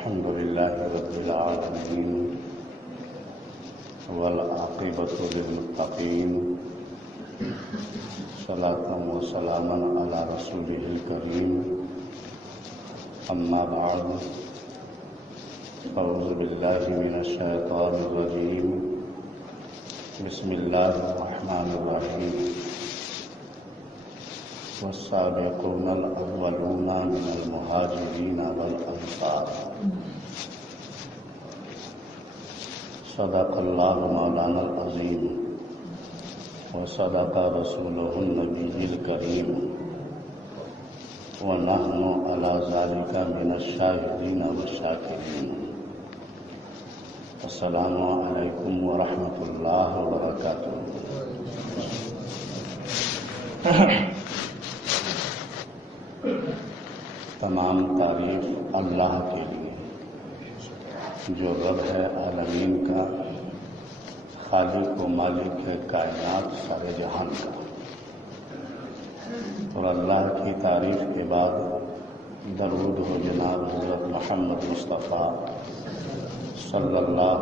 الحمد لله رب العالمين والعاقبة للمتقين صلاة وسلاما على رسوله الكريم أما بعد أعوذ بالله من الشيطان الرجيم بسم الله الرحمن الرحيم والسابقون الأولون من المهاجرين والأنصار صدق الله مولانا العظيم وصدق رسوله النبي الكريم ونحن على ذلك من الشاهدين والشاكرين. السلام علیکم ورحمۃ اللہ وبرکاتہ. تمام تعریف اللہ کے لیے جو رب ہے عالمین کا، خالق و مالک ہے کائنات سارے جہان کا. اور اللہ کی تعریف کے بعد درود ہو جناب حضرت محمد مصطفیٰ صلی اللہ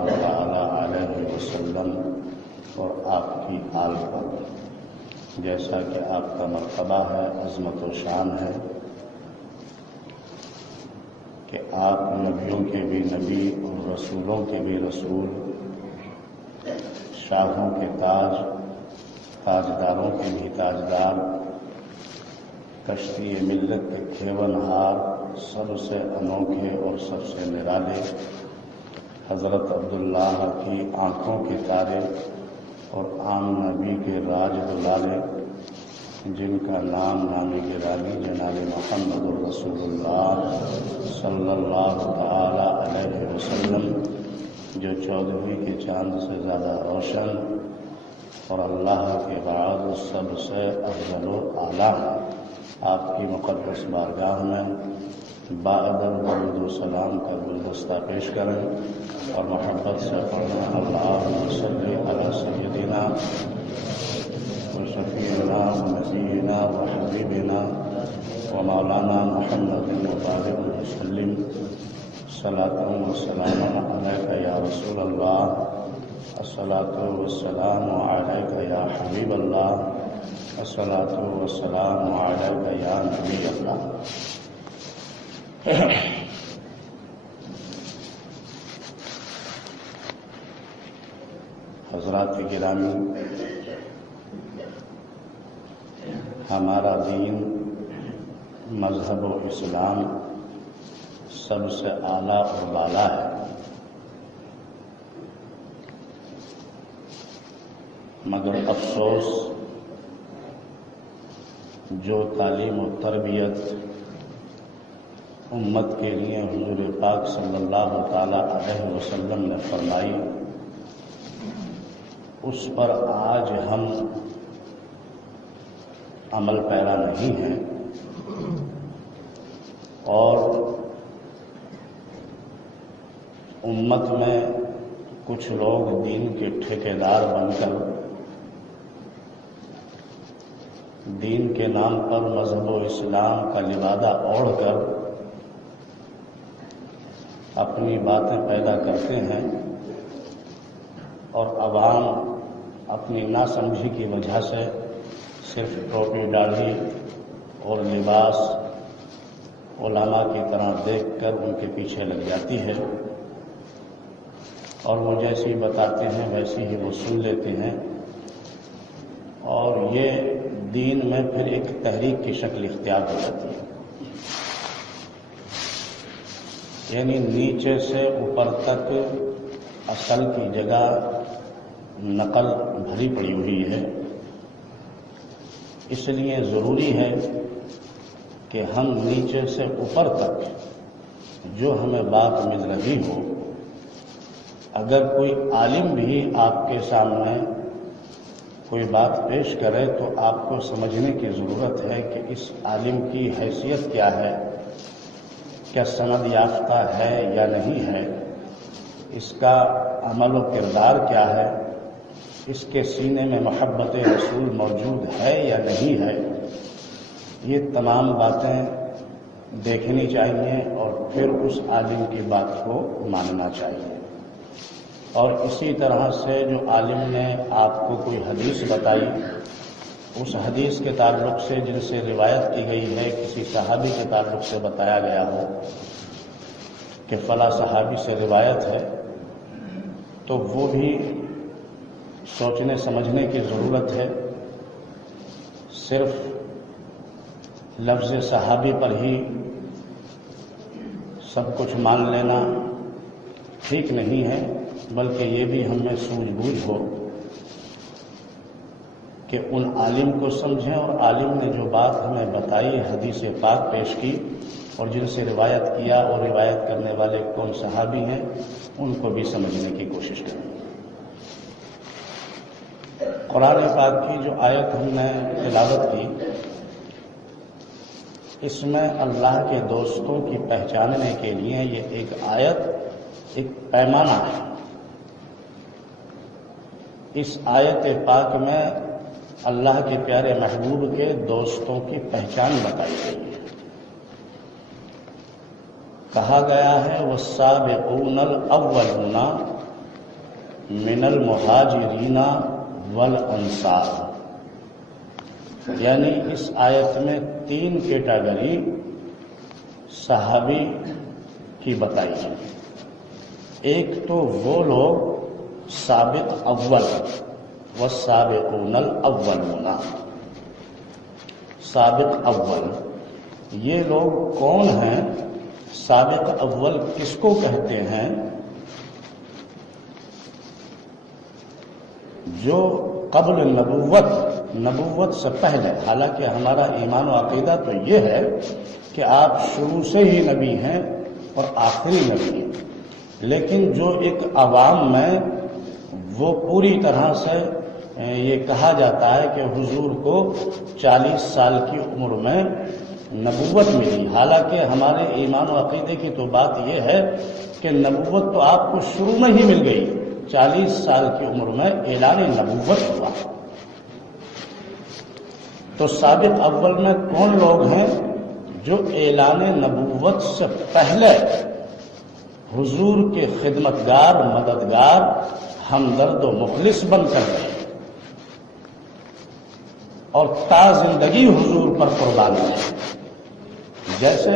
علیہ وسلم اور آپ کی آل پر، جیسا کہ آپ کا مرتبہ ہے، عظمت و شان ہے کہ آپ نبیوں کے بھی نبی اور رسولوں کے بھی رسول، شاہوں کے تاج، تاجداروں کے بھی تاجدار، کشتی ملت کے کھیون ہار، سب سے انوکھے اور سب سے نرالے حضرت عبداللہ کی آنکھوں کے تارے اور عام نبی کے راج دلالے، جن کا نام نام گرامی جناب محمد رسول اللہ صلی اللہ تعالی علیہ وسلم، جو 14ویں کے چاند سے زیادہ روشن اور اللہ کے بعد سب سے افضل و اعلیٰ، آپ کی مقدس بارگاہ میں باعدل درود و سلام کا گلدستہ پیش کریں اور محبت سے پڑھنا اللہم صلی علی سیدنا و شفیعنا و نبینا و حبیبنا و مولانا محمد مبارک وسلم صلاۃ و سلام علیک یا رسول اللہ، الصلاۃ والسلام علیک یا حبیب اللہ، الصلاۃ والسلام علیک یا نبی اللہ. حضرات گرامی، ہمارا دین مذہب و اسلام سب سے اعلیٰ اور بالا ہے، مگر افسوس جو تعلیم و تربیت امت کے لیے حضور پاک صلی اللہ تعالی علیہ وسلم نے فرمائی، اس پر آج ہم عمل پیرا نہیں ہیں، اور امت میں کچھ لوگ دین کے ٹھیکیدار بن کر دین کے نام پر مذہب و اسلام کا لبادہ اوڑھ کر اپنی باتیں پیدا کرتے ہیں، اور عوام اپنی ناسمجھی کی وجہ سے صرف ٹوپی داڑھی اور لباس علماء کی طرح دیکھ کر ان کے پیچھے لگ جاتی ہے، اور وہ جیسی بتاتے ہیں ویسی ہی وہ سن لیتے ہیں، اور یہ دین میں پھر ایک تحریک کی شکل اختیار ہو جاتی ہے. یعنی نیچے سے اوپر تک اصل کی جگہ نقل بھری پڑی ہوئی ہے. اس لیے ضروری ہے کہ ہم نیچے سے اوپر تک جو ہمیں بات مل رہی ہو، اگر کوئی عالم بھی آپ کے سامنے کوئی بات پیش کرے تو آپ کو سمجھنے کی ضرورت ہے کہ اس عالم کی حیثیت کیا ہے، کیا سند یافتہ ہے یا نہیں ہے، اس کا عمل و کردار کیا ہے، اس کے سینے میں محبت رسول موجود ہے یا نہیں ہے. یہ تمام باتیں دیکھنی چاہیے اور پھر اس عالم کی بات کو ماننا چاہیے۔ اور اسی طرح سے جو عالم نے آپ کو کوئی حدیث بتائی، اس حدیث کے تعلق سے جن سے روایت کی گئی ہے، کسی صحابی کے تعلق سے بتایا گیا ہو کہ فلاں صحابی سے روایت ہے، تو وہ بھی سوچنے سمجھنے کی ضرورت ہے۔ صرف لفظ صحابی پر ہی سب کچھ مان لینا ٹھیک نہیں ہے، بلکہ یہ بھی ہم میں سوجھ بوجھ ہو کہ ان عالم کو سمجھیں، اور عالم نے جو بات ہمیں بتائی، حدیث پاک پیش کی، اور جن سے روایت کیا اور روایت کرنے والے کون صحابی ہیں، ان کو بھی سمجھنے کی کوشش کریں۔ قرآن پاک کی جو آیت ہم نے تلاوت کی، اس میں اللہ کے دوستوں کی پہچاننے کے لیے یہ ایک آیت ایک پیمانہ ہے۔ اس آیت پاک میں اللہ کے پیارے محبوب کے دوستوں کی پہچان بتائی گئی ہے۔ کہا گیا ہے وَالسَّابِقُونَ الْأَوَّلُونَ مِنَ الْمُهَاجِرِينَ وَالْأَنصَارِ، یعنی اس آیت میں 3 کیٹیگری صحابی کی بتائی ہے۔ ایک تو وہ لوگ سابق اول، والسابقون الاولون، سابق اول، یہ لوگ کون ہیں؟ سابق اول کس کو کہتے ہیں؟ جو قبل نبوت سے پہلے، حالانکہ ہمارا ایمان و عقیدہ تو یہ ہے کہ آپ شروع سے ہی نبی ہیں اور آخری نبی ہیں، لیکن جو ایک عوام میں وہ پوری طرح سے یہ کہا جاتا ہے کہ حضور کو 40 سال کی عمر میں نبوت ملی، حالانکہ ہمارے ایمان و عقیدے کی تو بات یہ ہے کہ نبوت تو آپ کو شروع میں ہی مل گئی، 40 سال کی عمر میں اعلان نبوت ہوا۔ تو سابق اول میں کون لوگ ہیں؟ جو اعلان نبوت سے پہلے حضور کے خدمتگار، مددگار، ہمدرد و مخلص بن کر گئے اور تا زندگی حضور پر قربان ہوئے، جیسے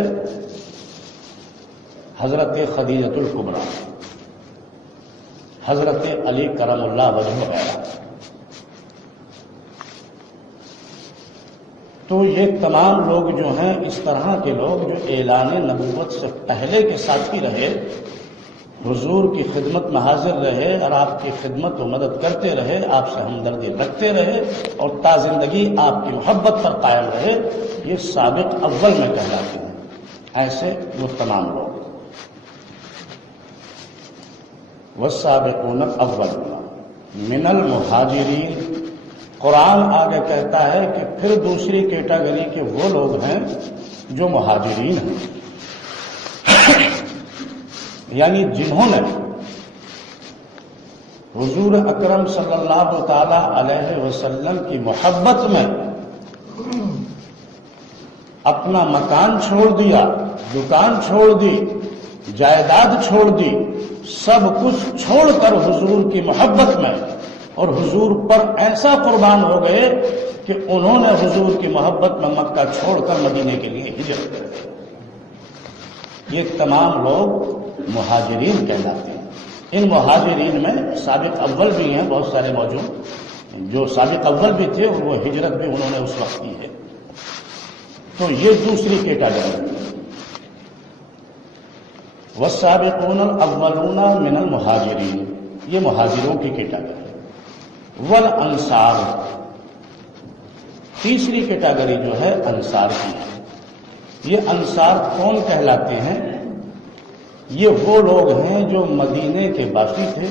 حضرت خدیجۃ الکبریٰ، حضرت علی کرم اللہ وجہ وغیرہ۔ تو یہ تمام لوگ جو ہیں، اس طرح کے لوگ جو اعلان نبوت سے پہلے کے ساتھی رہے، حضور کی خدمت میں حاضر رہے اور آپ کی خدمت و مدد کرتے رہے، آپ سے ہمدردی رکھتے رہے اور تا زندگی آپ کی محبت پر قائم رہے، یہ سابق اول میں کہلاتے ہیں۔ ایسے وہ تمام لوگ والسابقون الاولون من المہاجرین۔ قرآن آگے کہتا ہے کہ پھر دوسری کیٹیگری کے وہ لوگ ہیں جو مہاجرین ہیں، یعنی جنہوں نے حضور اکرم صلی اللہ تعالی علیہ وسلم کی محبت میں اپنا مکان چھوڑ دیا، دکان چھوڑ دی، جائیداد چھوڑ دی، سب کچھ چھوڑ کر حضور کی محبت میں اور حضور پر ایسا قربان ہو گئے کہ انہوں نے حضور کی محبت میں مکہ چھوڑ کر مدینے کے لیے ہجرت کر دی۔ یہ تمام لوگ مہاجرین کہلاتے ہیں۔ ان مہاجرین میں سابق اول بھی ہیں بہت سارے موجود، جو سابق اول بھی تھے اور وہ ہجرت بھی انہوں نے اس وقت کی ہے۔ تو یہ دوسری کیٹیگری، والسابقون الاولون من المہاجرین، یہ مہاجروں کی کیٹیگری۔ والانصار، تیسری کیٹیگری جو ہے انصار کی ہے۔ یہ انصار کون کہلاتے ہیں؟ یہ وہ لوگ ہیں جو مدینے کے باسی تھے،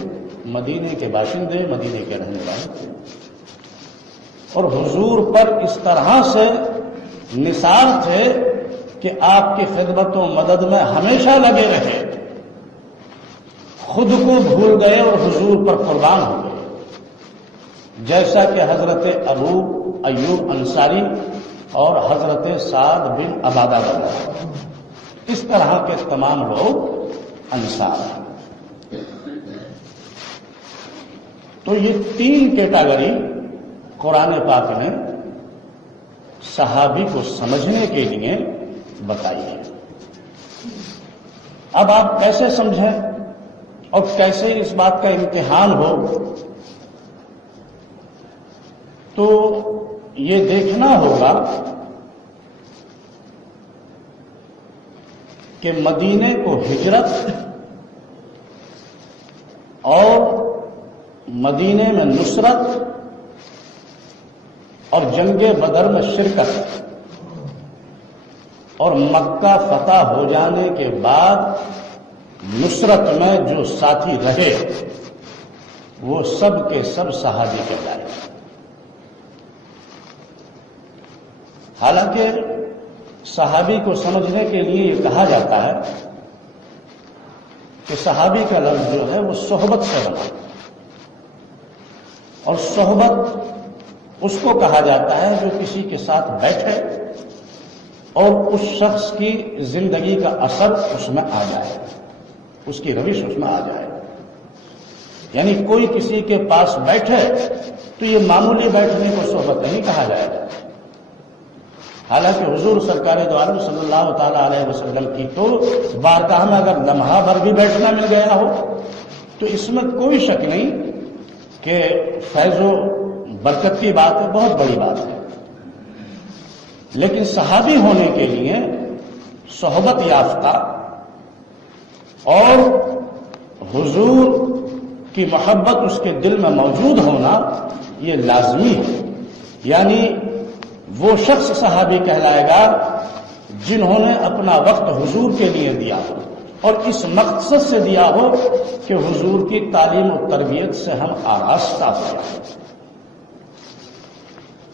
مدینے کے باشندے، مدینے کے رہنے والے تھے، اور حضور پر اس طرح سے نثار تھے کہ آپ کی خدمت و مدد میں ہمیشہ لگے رہے، خود کو بھول گئے اور حضور پر قربان ہو گئے، جیسا کہ حضرت ابو ایوب انصاری اور حضرت سعد بن عبادہ بن اس طرح کے تمام لوگ انصار ہیں۔ تو یہ 3 کیٹیگری قرآن پاک نے صحابی کو سمجھنے کے لیے بتائی ہے۔ اب آپ کیسے سمجھیں اور کیسے اس بات کا امتحان ہو، تو یہ دیکھنا ہوگا کہ مدینے کو ہجرت اور مدینے میں نصرت اور جنگ بدر میں شرکت اور مکہ فتح ہو جانے کے بعد نصرت میں جو ساتھی رہے وہ سب کے سب صحابی کہلائے۔ حالانکہ صحابی کو سمجھنے کے لیے یہ کہا جاتا ہے کہ صحابی کا لفظ جو ہے وہ صحبت سے بنا، اور صحبت اس کو کہا جاتا ہے جو کسی کے ساتھ بیٹھے اور اس شخص کی زندگی کا اثر اس میں آ جائے، اس کی روش اس میں آ جائے۔ یعنی کوئی کسی کے پاس بیٹھے تو یہ معمولی بیٹھنے کو صحبت نہیں کہا جائے گا۔ حالانکہ حضور سرکار دو عالم صلی اللہ تعالی علیہ وسلم کی تو بارگاہ میں اگر لمحہ بھر بھی بیٹھنا مل گیا ہو تو اس میں کوئی شک نہیں کہ فیض و برکت کی بات ہے، بہت بڑی بات ہے۔ لیکن صحابی ہونے کے لیے صحبت یافتہ اور حضور کی محبت اس کے دل میں موجود ہونا یہ لازمی ہے۔ یعنی وہ شخص صحابی کہلائے گا جنہوں نے اپنا وقت حضور کے لیے دیا ہو اور اس مقصد سے دیا ہو کہ حضور کی تعلیم و تربیت سے ہم آراستہ ہو جائیں،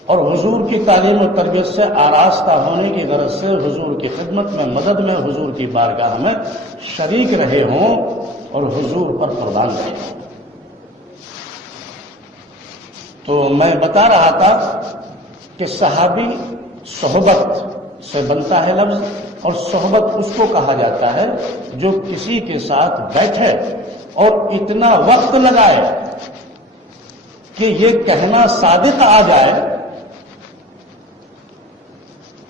اور حضور کی تعلیم و تربیت سے آراستہ ہونے کی غرض سے حضور کی خدمت میں، مدد میں، حضور کی بارگاہ میں شریک رہے ہوں اور حضور پر قربان رہے ہوں۔ تو میں بتا رہا تھا کہ صحابی صحبت سے بنتا ہے لفظ، اور صحبت اس کو کہا جاتا ہے جو کسی کے ساتھ بیٹھے اور اتنا وقت لگائے کہ یہ کہنا صادق آ جائے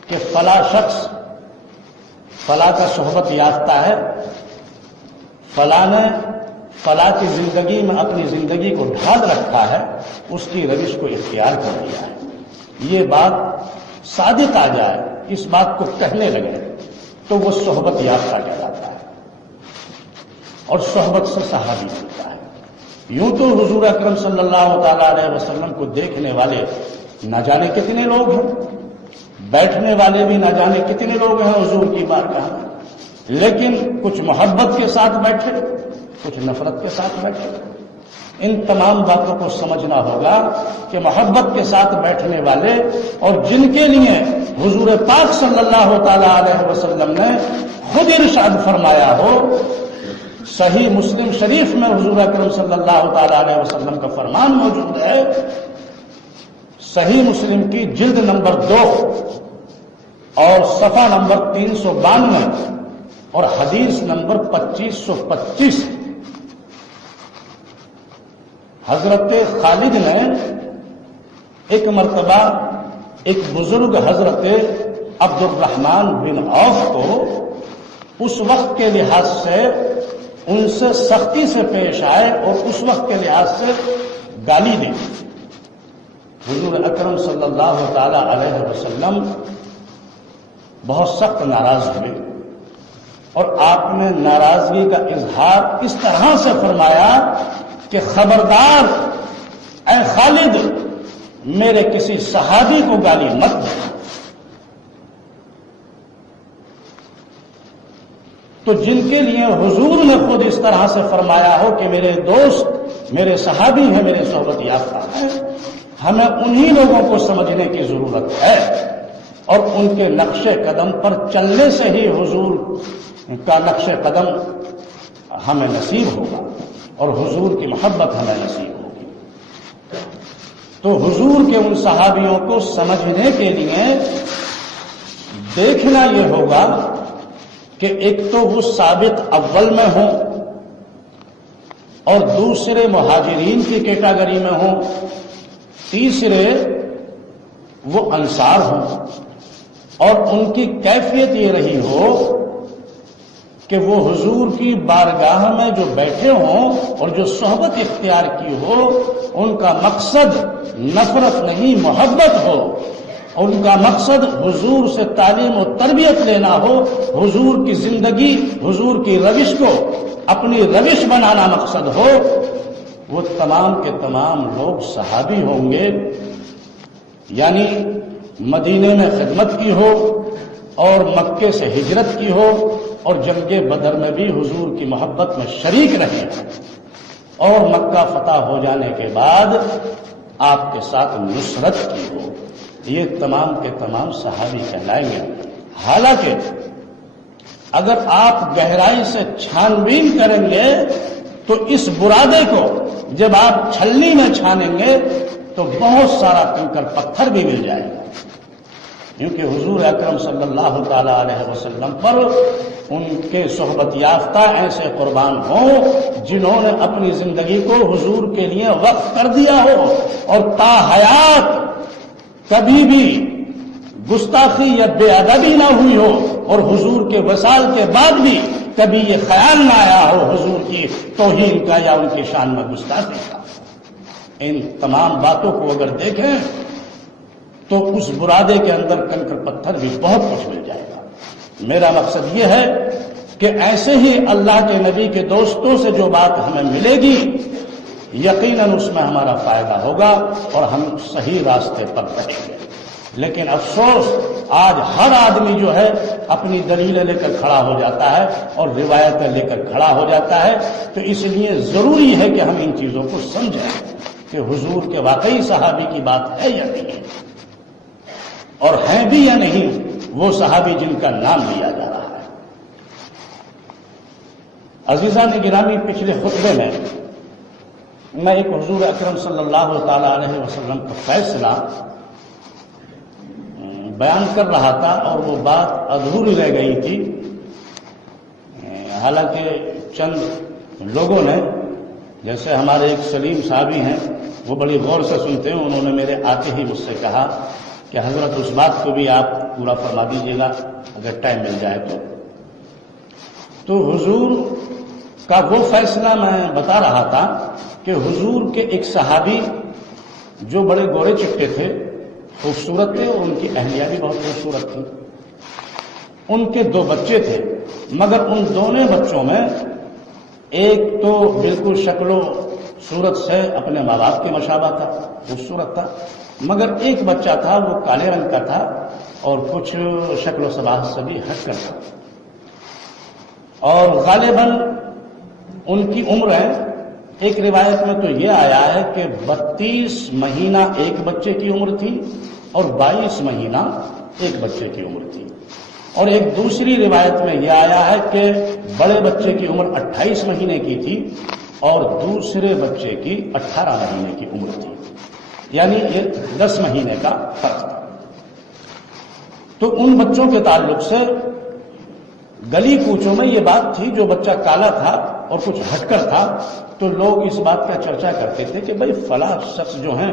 کہ فلاں شخص فلاں کا صحبت یافتہ ہے، فلاں نے فلاں کی زندگی میں اپنی زندگی کو ڈھال رکھا ہے، اس کی روش کو اختیار کر لیا ہے۔ یہ بات صادق آ جائے، اس بات کو کہنے لگے تو وہ صحبت یافتہ کہلاتا ہے، اور صحبت سے صحابی بنتا ہے۔ یوں تو حضور اکرم صلی اللہ تعالی علیہ وسلم کو دیکھنے والے نہ جانے کتنے لوگ ہیں، بیٹھنے والے بھی نہ جانے کتنے لوگ ہیں حضور کی بارگاہ میں، لیکن کچھ محبت کے ساتھ بیٹھے، کچھ نفرت کے ساتھ بیٹھے۔ ان تمام باتوں کو سمجھنا ہوگا کہ محبت کے ساتھ بیٹھنے والے اور جن کے لیے حضور پاک صلی اللہ تعالی علیہ وسلم نے خود ارشاد فرمایا ہو، صحیح مسلم شریف میں حضور اکرم صلی اللہ تعالی علیہ وسلم کا فرمان موجود ہے، صحیح مسلم کی جلد نمبر 2 اور صفحہ نمبر 392 اور حدیث نمبر 2525، حضرت خالد نے ایک مرتبہ ایک بزرگ حضرت عبد الرحمن بن عوف کو اس وقت کے لحاظ سے ان سے سختی سے پیش آئے اور اس وقت کے لحاظ سے گالی دی۔ حضور اکرم صلی اللہ تعالی علیہ وسلم بہت سخت ناراض ہوئے، اور آپ نے ناراضگی کا اظہار اس طرح سے فرمایا کہ خبردار اے خالد، میرے کسی صحابی کو گالی مت دے۔ تو جن کے لیے حضور نے خود اس طرح سے فرمایا ہو کہ میرے دوست، میرے صحابی ہیں، میرے صحبت یافتہ ہیں، ہمیں انہی لوگوں کو سمجھنے کی ضرورت ہے، اور ان کے نقش قدم پر چلنے سے ہی حضور کا نقش قدم ہمیں نصیب ہوگا اور حضور کی محبت ہمیں نصیب ہوگی۔ تو حضور کے ان صحابیوں کو سمجھنے کے لیے دیکھنا یہ ہوگا کہ ایک تو وہ سابق اول میں ہوں اور دوسرے مہاجرین کی کیٹیگری میں ہوں، تیسرے وہ انصار ہوں، اور ان کی کیفیت یہ رہی ہو کہ وہ حضور کی بارگاہ میں جو بیٹھے ہوں اور جو صحبت اختیار کی ہو، ان کا مقصد نفرت نہیں محبت ہو، ان کا مقصد حضور سے تعلیم و تربیت لینا ہو، حضور کی زندگی، حضور کی روش کو اپنی روش بنانا مقصد ہو، وہ تمام کے تمام لوگ صحابی ہوں گے۔ یعنی مدینے میں خدمت کی ہو اور مکے سے ہجرت کی ہو اور جنگ بدر میں بھی حضور کی محبت میں شریک رہے اور مکہ فتح ہو جانے کے بعد آپ کے ساتھ نصرت کی ہو، یہ تمام کے تمام صحابی کہلائیں گے۔ حالانکہ اگر آپ گہرائی سے چھان بین کریں گے تو اس برادے کو جب آپ چھلنی میں چھانیں گے تو بہت سارا کنکر پتھر بھی مل جائے گا، کیونکہ حضور اکرم صلی اللہ تعالی علیہ وسلم پر ان کے صحبت یافتہ ایسے قربان ہوں جنہوں نے اپنی زندگی کو حضور کے لیے وقف کر دیا ہو اور تا حیات کبھی بھی گستاخی یا بے ادبی نہ ہوئی ہو، اور حضور کے وصال کے بعد بھی کبھی یہ خیال نہ آیا ہو حضور کی توہین کا یا ان کی شان میں گستاخی کا۔ ان تمام باتوں کو اگر دیکھیں تو اس برادے کے اندر کنکر پتھر بھی بہت کچھ مل جائے گا۔ میرا مقصد یہ ہے کہ ایسے ہی اللہ کے نبی کے دوستوں سے جو بات ہمیں ملے گی یقیناً اس میں ہمارا فائدہ ہوگا اور ہم صحیح راستے پر رہیں گے۔ لیکن افسوس آج ہر آدمی جو ہے اپنی دلیلیں لے کر کھڑا ہو جاتا ہے اور روایتیں لے کر کھڑا ہو جاتا ہے، تو اس لیے ضروری ہے کہ ہم ان چیزوں کو سمجھیں کہ حضور کے واقعی صحابی کی بات ہے یا نہیں، اور ہیں بھی یا نہیں وہ صحابی جن کا نام لیا جا رہا ہے۔ عزیزان گرامی، پچھلے خطبے میں ایک حضور اکرم صلی اللہ تعالی علیہ وسلم کا فیصلہ بیان کر رہا تھا اور وہ بات ادھوری رہ گئی تھی، حالانکہ چند لوگوں نے، جیسے ہمارے ایک سلیم صاحبی ہیں، وہ بڑی غور سے سنتے ہیں، انہوں نے میرے آتے ہی مجھ سے کہا کہ حضرت اس بات کو بھی آپ پورا فرما دیجیے گا اگر ٹائم مل جائے تو حضور کا وہ فیصلہ میں بتا رہا تھا کہ حضور کے ایک صحابی جو بڑے گورے چٹے تھے، خوبصورت تھے، اور ان کی اہلیہ بھی بہت خوبصورت تھی، ان کے 2 بچے تھے، مگر ان دونوں بچوں میں ایک تو بالکل شکل و صورت سے اپنے ماں باپ کے مشابہ تھا، خوبصورت تھا، مگر ایک بچہ تھا وہ کالے رنگ کا تھا اور کچھ شکل و صباحت سے بھی ہٹ کر تھا، اور غالباً ان کی عمریں ایک روایت میں تو یہ آیا ہے کہ 32 مہینہ ایک بچے کی عمر تھی اور 22 مہینہ ایک بچے کی عمر تھی، اور ایک دوسری روایت میں یہ آیا ہے کہ بڑے بچے کی عمر 28 مہینے کی تھی اور دوسرے بچے کی 18 مہینے کی عمر تھی، یعنی یہ 10 مہینے کا فرق تھا۔ تو ان بچوں کے تعلق سے گلی کوچوں میں یہ بات تھی، جو بچہ کالا تھا اور کچھ ہٹ کر تھا تو لوگ اس بات کا چرچا کرتے تھے کہ بھئی فلاں شخص جو ہیں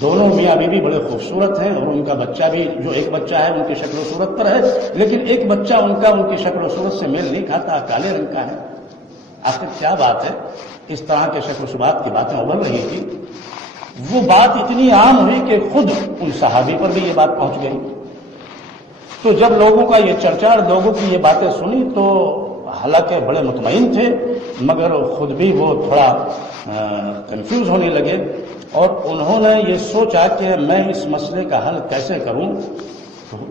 دونوں میاں بیوی بڑے خوبصورت ہیں اور ان کا بچہ بھی جو ایک بچہ ہے ان کی شکل و صورت پر ہے، لیکن ایک بچہ ان کا ان کی شکل و صورت سے میل نہیں کھاتا، کالے رنگ کا ہے، آخر کیا بات ہے؟ اس طرح کے شکل و صورت کی باتیں ابل رہی تھی۔ وہ بات اتنی عام ہوئی کہ خود ان صحابی پر بھی یہ بات پہنچ گئی۔ تو جب لوگوں کا یہ چرچا اور لوگوں کی یہ باتیں سنی تو حالانکہ بڑے مطمئن تھے مگر خود بھی وہ تھوڑا کنفیوز ہونے لگے، اور انہوں نے یہ سوچا کہ میں اس مسئلے کا حل کیسے کروں۔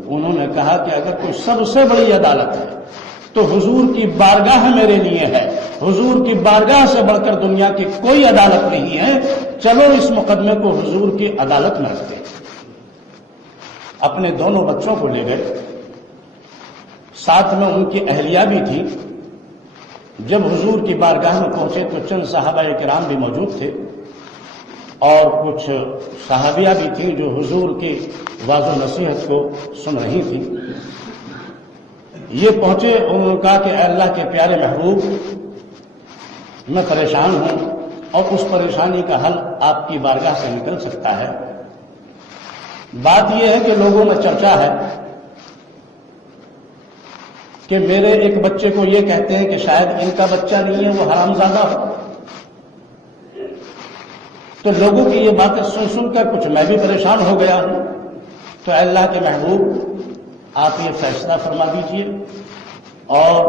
انہوں نے کہا کہ اگر کوئی سب سے بڑی عدالت ہے تو حضور کی بارگاہ میرے لیے ہے، حضور کی بارگاہ سے بڑھ کر دنیا کی کوئی عدالت نہیں ہے، چلو اس مقدمے کو حضور کی عدالت میں رکھتے ہیں۔ اپنے دونوں بچوں کو لے گئے، ساتھ میں ان کی اہلیہ بھی تھی۔ جب حضور کی بارگاہ میں پہنچے تو چند صحابہ کرام بھی موجود تھے اور کچھ صحابیہ بھی تھیں جو حضور کی واضح نصیحت کو سن رہی تھیں۔ یہ پہنچے، انہوں نے کہا کہ اے اللہ کے پیارے محبوب، میں پریشان ہوں اور اس پریشانی کا حل آپ کی بارگاہ سے نکل سکتا ہے۔ بات یہ ہے کہ لوگوں میں چرچا ہے کہ میرے ایک بچے کو یہ کہتے ہیں کہ شاید ان کا بچہ نہیں ہے، وہ حرامزادہ ہو۔ تو لوگوں کی یہ باتیں سن سن کر کچھ میں بھی پریشان ہو گیا ہوں۔ تو اے اللہ کے محبوب، آپ یہ فیصلہ فرما دیجئے اور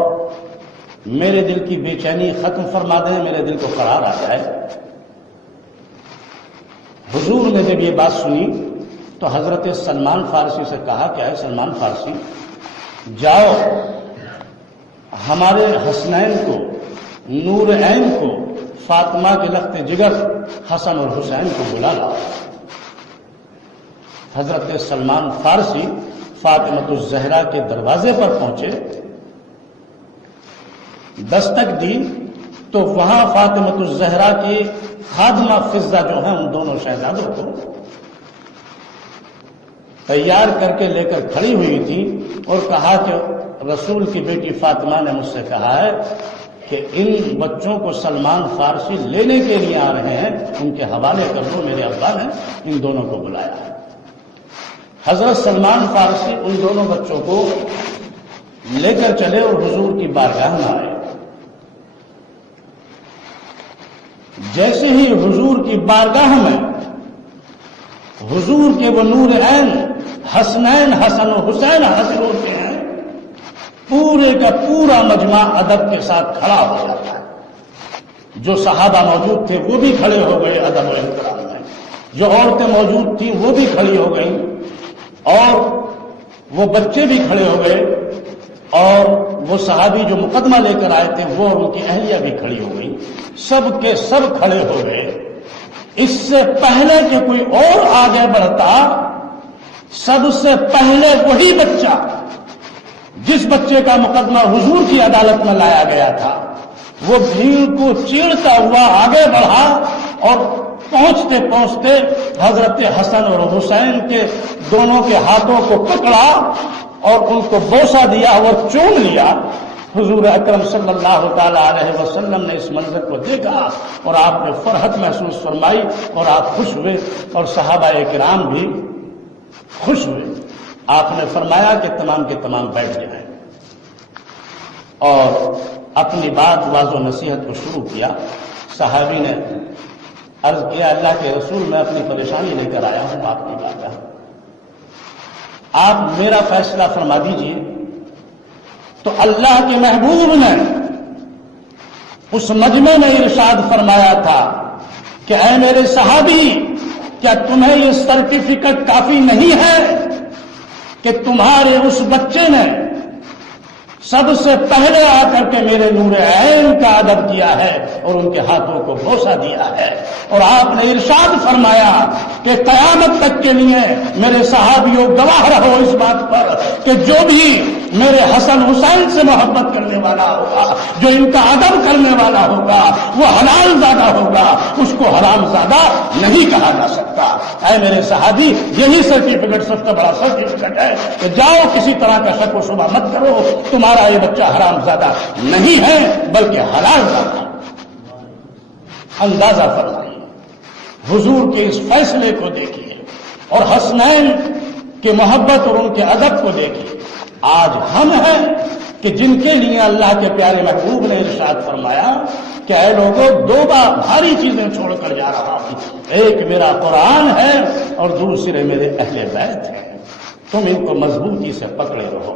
میرے دل کی بے چینی ختم فرما دیں، میرے دل کو قرار آ جائے۔ حضور نے جب یہ بات سنی تو حضرت سلمان فارسی سے کہا کہ اے سلمان فارسی، جاؤ ہمارے حسنین کو، نور عین کو، فاطمہ کے لخت جگر حسن اور حسین کو بلا لاؤ۔ حضرت سلمان فارسی فاطمۃ الزہرا کے دروازے پر پہنچے، دستک دی تو وہاں فاطمۃ الزہرا کی خادمہ فضہ جو ہیں ان دونوں شہزادوں کو تیار کر کے لے کر کھڑی ہوئی تھی اور کہا کہ رسول کی بیٹی فاطمہ نے مجھ سے کہا ہے کہ ان بچوں کو سلمان فارسی لینے کے لیے آ رہے ہیں، ان کے حوالے کر دو، میرے ابا نے ان دونوں کو بلایا ہے۔ حضرت سلمان فارسی ان دونوں بچوں کو لے کر چلے اور حضور کی بارگاہ میں آئے۔ جیسے ہی حضور کی بارگاہ میں حضور کے وہ نور عین حسنین حسن و حسین حاضر ہوتے ہیں، پورے کا پورا مجمع ادب کے ساتھ کھڑا ہو جاتا ہے۔ جو صحابہ موجود تھے وہ بھی کھڑے ہو گئے ادب و احترام میں، جو عورتیں موجود تھیں وہ بھی کھڑی ہو گئیں، اور وہ بچے بھی کھڑے ہو گئے، اور وہ صحابی جو مقدمہ لے کر آئے تھے وہ اور ان کی اہلیہ بھی کھڑی ہو گئی، سب کے سب کھڑے ہو گئے۔ اس سے پہلے کہ کوئی اور آگے بڑھتا، سب سے پہلے وہی بچہ جس بچے کا مقدمہ حضور کی عدالت میں لایا گیا تھا، وہ بھیڑ کو چیرتا ہوا آگے بڑھا اور پہنچتے پہنچتے حضرت حسن اور حسین کے دونوں کے ہاتھوں کو پکڑا اور ان کو بوسہ دیا اور چوم لیا۔ حضور اکرم صلی اللہ تعالی علیہ وسلم نے اس منظر کو دیکھا اور آپ نے فرحت محسوس فرمائی اور آپ خوش ہوئے اور صحابہ کرام بھی خوش ہوئے۔ آپ نے فرمایا کہ تمام کے تمام بیٹھ جائیں اور اپنی بات واضح و نصیحت کو شروع کیا۔ صحابی نے عرض کیا، اللہ کے رسول، میں اپنی پریشانی لے کر آیا ہوں آپ کی بارگاہ، آپ میرا فیصلہ فرما دیجئے۔ تو اللہ کے محبوب نے اس مجمع میں ارشاد فرمایا تھا کہ اے میرے صحابی، کیا تمہیں یہ سرٹیفکیٹ کافی نہیں ہے کہ تمہارے اس بچے نے سب سے پہلے آ کر کے میرے نور عین کا ادب کیا ہے اور ان کے ہاتھوں کو بوسہ دیا ہے؟ اور آپ نے ارشاد فرمایا کہ قیامت تک کے لیے میرے صحابیوں گواہ رہو اس بات پر کہ جو بھی میرے حسن حسین سے محبت کرنے والا ہوگا، جو ان کا ادب کرنے والا ہوگا، وہ حلال زادہ ہوگا، اس کو حرام زادہ نہیں کہا جا سکتا۔ اے میرے صحابی، یہی سرٹیفکیٹ سب سے بڑا سرٹیفکیٹ ہے کہ جاؤ کسی طرح کا شک و شبہ مت کرو، تمہارا یہ بچہ حرام زادہ نہیں ہے بلکہ حلال زادہ۔ اندازہ فرمائیے، حضور کے اس فیصلے کو دیکھیے اور حسنین کی محبت اور ان کے ادب کو دیکھیے۔ آج ہم ہیں کہ جن کے لیے اللہ کے پیارے محبوب نے ارشاد فرمایا کہ اے لوگوں، دو بھاری چیزیں چھوڑ کر جا رہا ہوں، ایک میرا قرآن ہے اور دوسرے میرے اہل بیت ہیں، تم ان کو مضبوطی سے پکڑے رہو۔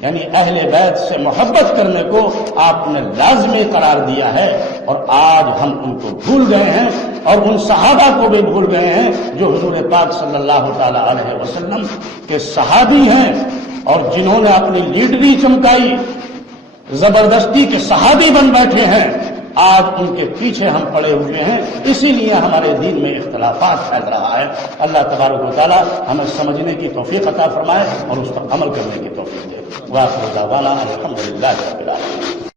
یعنی اہل بیت سے محبت کرنے کو آپ نے لازمی قرار دیا ہے، اور آج ہم ان کو بھول گئے ہیں اور ان صحابہ کو بھی بھول گئے ہیں جو حضور پاک صلی اللہ تعالی علیہ وسلم کے صحابی ہیں اور جنہوں نے اپنی لیڈری چمکائی، زبردستی کے صحابی بن بیٹھے ہیں۔ آج ان کے پیچھے ہم پڑے ہوئے ہیں، اسی لیے ہمارے دین میں اختلافات پھیل رہا ہے۔ اللہ تبارک و تعالی ہمیں سمجھنے کی توفیق عطا فرمائے اور اس پر عمل کرنے کی توفیق دے۔ وآخر دعوانا الحمدللہ رب العالمین۔